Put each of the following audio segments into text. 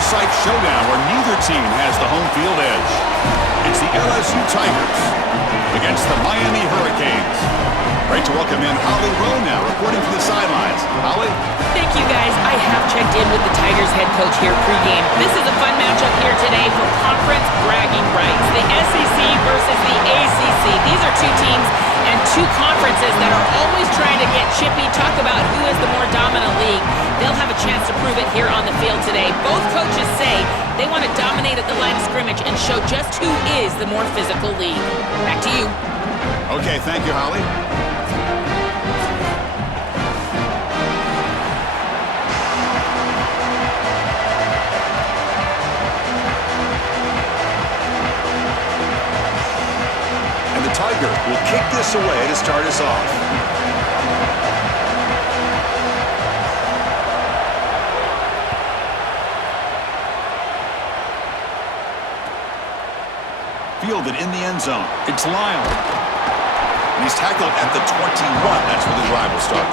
no-site showdown where neither team has the home field edge. It's the LSU Tigers against the Miami Hurricanes. Great to welcome in Holly Rowe now, reporting from the sidelines. Holly? Thank you, guys. I have checked in with the Tigers head coach here pregame. This is a fun matchup here today for conference bragging rights. The SEC versus the ACC. These are two teams and two conferences that are always trying to get chippy, talk about who is the more dominant league. They'll have a chance to prove it here on the field today. Both coaches say they want to dominate at the line of scrimmage and show just who is the more physical league. Back to you. Okay, thank you, Holly. Tiger will kick this away to start us off. Fielded in the end zone. It's Lyle. And he's tackled at the 21. That's where the drive will start.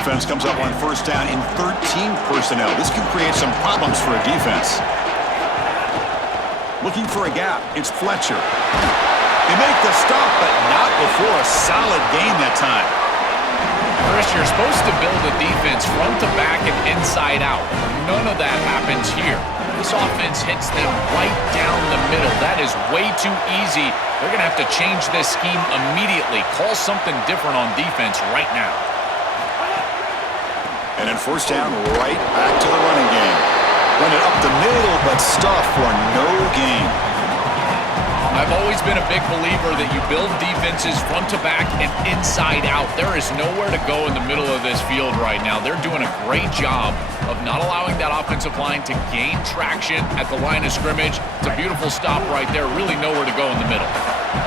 Offense comes up on first down in 13 personnel. This can create some problems for a defense. Looking for a gap. It's Fletcher. They make the stop, but not before a solid gain that time. Chris, you're supposed to build a defense front to back and inside out. None of that happens here. This offense hits them right down the middle. That is way too easy. They're going to have to change this scheme immediately. Call something different on defense right now. And then first down, right back to the running game. Run it up the middle, but stuff for no gain. I've always been a big believer that you build defenses front to back and inside out. There is nowhere to go in the middle of this field right now. They're doing a great job of not allowing that offensive line to gain traction at the line of scrimmage. It's a beautiful stop right there. Really nowhere to go in the middle.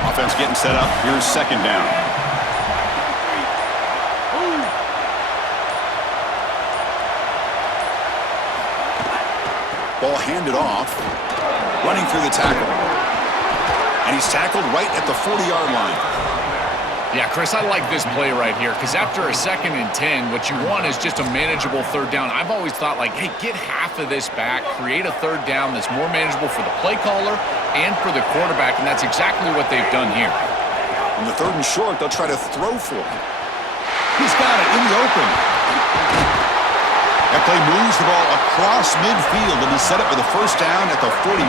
Offense getting set up. Here's second down. Ball handed off, running through the tackle. And he's tackled right at the 40-yard line. Yeah, Chris, I like this play right here because after a 2nd and 10, what you want is just a manageable third down. I've always thought, like, hey, get half of this back, create a third down that's more manageable for the play caller and for the quarterback, and that's exactly what they've done here. On the 3rd and short, they'll try to throw for him. He's got it in the open. That play moves the ball across midfield and is set up for the first down at the 41.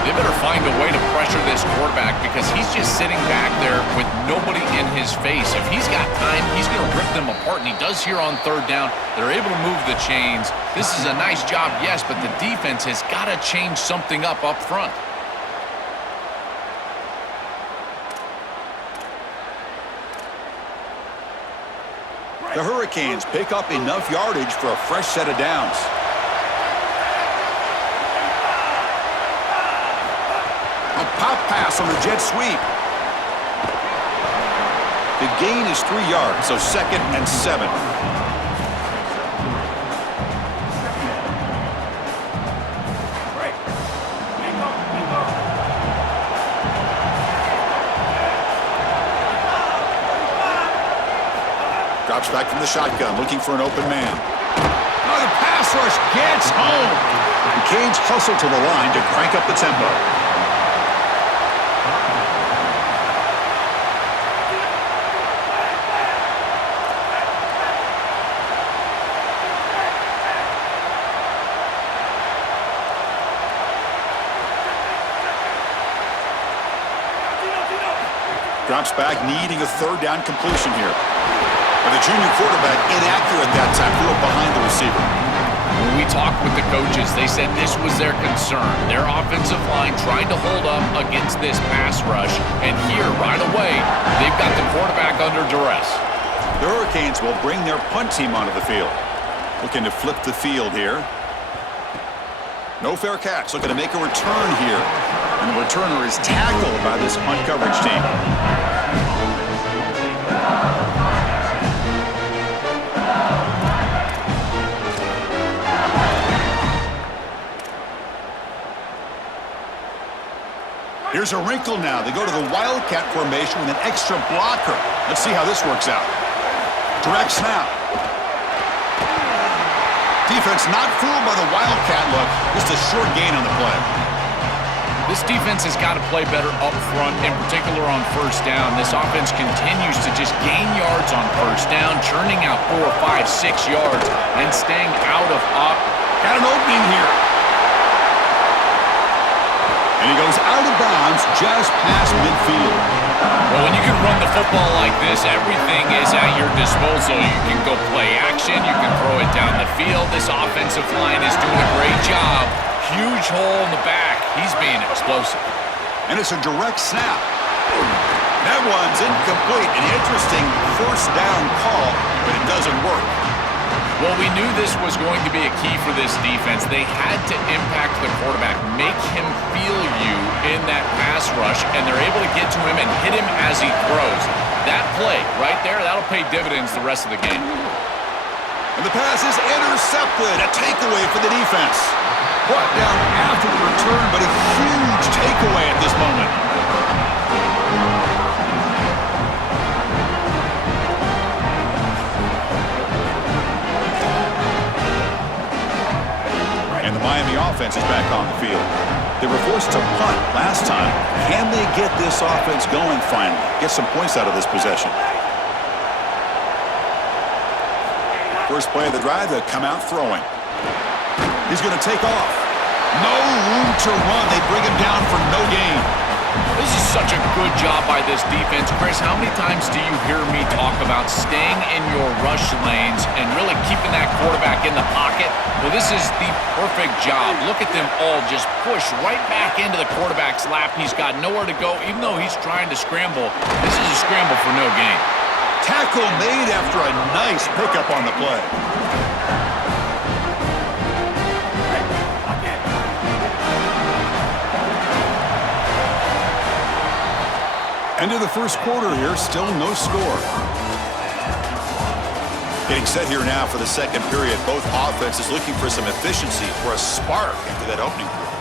They better find a way to pressure this quarterback because he's just sitting back there with nobody in his face. If he's got time, he's going to rip them apart, and he does here on 3rd down. They're able to move the chains. This is a nice job, yes, but the defense has got to change something up front. The Hurricanes pick up enough yardage for a fresh set of downs. A pop pass on the jet sweep. The gain is 3 yards, so 2nd and 7. Drops back from the shotgun, looking for an open man. Oh, the pass rush gets home. The Canes hustle to the line to crank up the tempo. Drops back, needing a 3rd down completion here. And the junior quarterback inaccurate that time, threw it behind the receiver. When we talked with the coaches, they said this was their concern. Their offensive line trying to hold up against this pass rush. And here, right away, they've got the quarterback under duress. The Hurricanes will bring their punt team onto the field. Looking to flip the field here. No fair catch. Looking to make a return here. And the returner is tackled by this punt coverage team. Here's a wrinkle now. They go to the Wildcat formation with an extra blocker. Let's see how this works out. Direct snap. Defense not fooled by the Wildcat look. Just a short gain on the play. This defense has got to play better up front, in particular on first down. This offense continues to just gain yards on first down, churning out 4, 5, 6 yards, and staying out of op. Got an opening here. And he goes out of bounds just past midfield. Well, when you can run the football like this, everything is at your disposal. You can go play action. You can throw it down the field. This offensive line is doing a great job. Huge hole in the back. He's being explosive. And it's a direct snap. That one's incomplete. An interesting first down call, but it doesn't work. Well, we knew this was going to be a key for this defense. They had to impact the quarterback, make him feel you in that pass rush, and they're able to get to him and hit him as he throws. That play right there, that'll pay dividends the rest of the game. And the pass is intercepted. A takeaway for the defense. Brought down after the return, but a huge takeaway at this moment. And the Miami offense is back on the field. They were forced to punt last time. Can they get this offense going finally? Get some points out of this possession. First play of the drive, they'll come out throwing. He's going to take off. No room to run. They bring him down for no gain. This is such a good job by this defense. Chris, how many times do you hear me talk about staying in your rush lanes and really keeping that quarterback in the pocket? Well, this is the perfect job. Look at them all just push right back into the quarterback's lap. He's got nowhere to go. Even though he's trying to scramble, this is a scramble for no gain. Tackle made after a nice pickup on the play. End of the first quarter here, still no score. Getting set here now for the second period. Both offenses looking for some efficiency, for a spark after that opening quarter.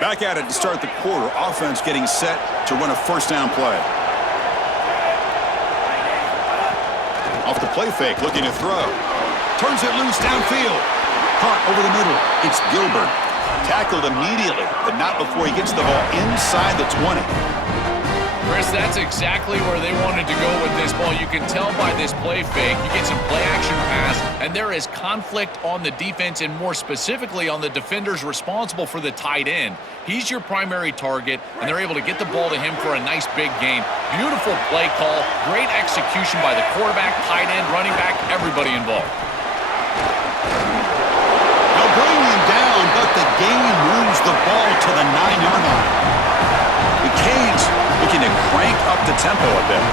Back at it to start the quarter. Offense getting set to run a first down play. Off the play fake, looking to throw. Turns it loose downfield. Caught over the middle. It's Gilbert. Tackled immediately, but not before he gets the ball inside the 20. Chris, that's exactly where they wanted to go with this ball. You can tell by this play fake. You get some play action pass, and there is conflict on the defense, and more specifically on the defenders responsible for the tight end. He's your primary target, and they're able to get the ball to him for a nice big gain. Beautiful play call. Great execution by the quarterback, tight end, running back, everybody involved. They'll bring him down, but the gain moves the ball to the 9-yard line. The Canes looking to crank up the tempo a bit.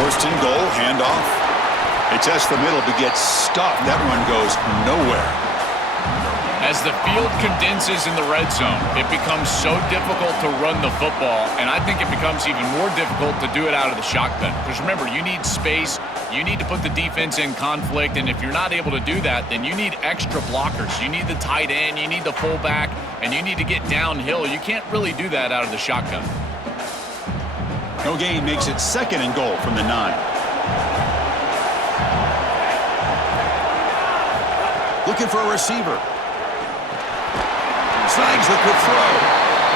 First and goal, handoff. They test the middle, but gets stuffed. That run goes nowhere. As the field condenses in the red zone, it becomes so difficult to run the football, and I think it becomes even more difficult to do it out of the shotgun. Because remember, you need space, you need to put the defense in conflict, and if you're not able to do that, then you need extra blockers. You need the tight end, you need the fullback, and you need to get downhill. You can't really do that out of the shotgun. No gain makes it second and goal from the 9. Looking for a receiver. Snags the quick throw.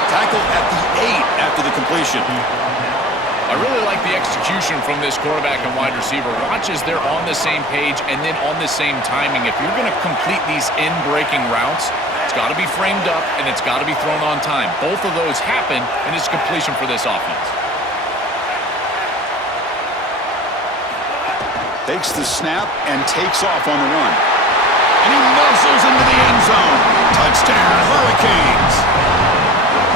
Tackled at the 8 after the completion. I really like the execution from this quarterback and wide receiver. Watch as they're on the same page and then on the same timing. If you're going to complete these in-breaking routes, it's got to be framed up and it's got to be thrown on time. Both of those happen, and it's completion for this offense. Takes the snap and takes off on the run. And he muscles into the end zone. Touchdown, Hurricanes.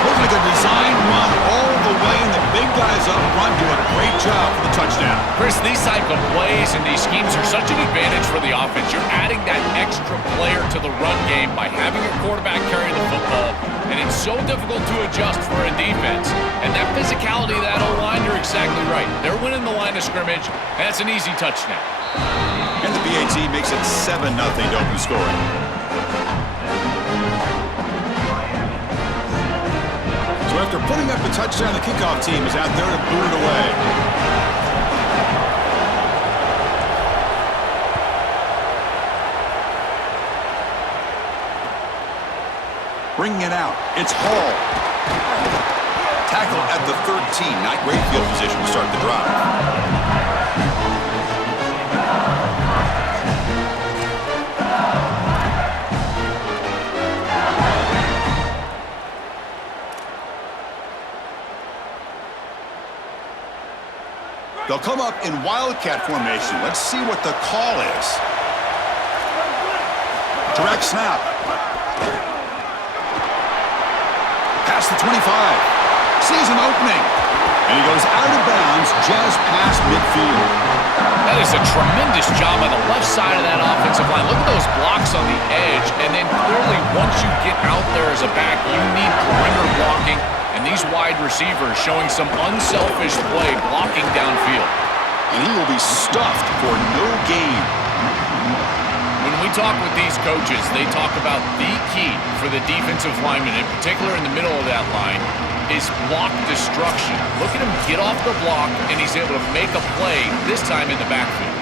Looks like a design run all the way, and the big guys up front do a great job for the touchdown. Chris, these type of plays and these schemes are such an advantage for the offense. You're adding that extra player to the run game by having your quarterback carry the football, and It's so difficult to adjust for a defense. And that physicality of that O-line, you're exactly right. They're winning the line of scrimmage, and that's an easy touchdown. And the BAT makes it 7-0 to open scoring. So after putting up the touchdown, the kickoff team is out there to boot it away. Bringing it out, it's Hall. Tackle at the 13, not great field position to start the drive. They'll come up in Wildcat formation. Let's see what the call is. Direct snap. Past the 25. Sees an opening. And he goes out of bounds just past midfield. That is a tremendous job on the left side of that offensive line. Look at those blocks on the edge. And then clearly once you get out there as a back, you need perimeter blocking. And these wide receivers showing some unselfish play blocking downfield. And he will be stuffed for no gain. When we talk with these coaches, they talk about the key for the defensive lineman, in particular in the middle of that line, is block destruction. Look at him get off the block, and he's able to make a play, this time in the backfield.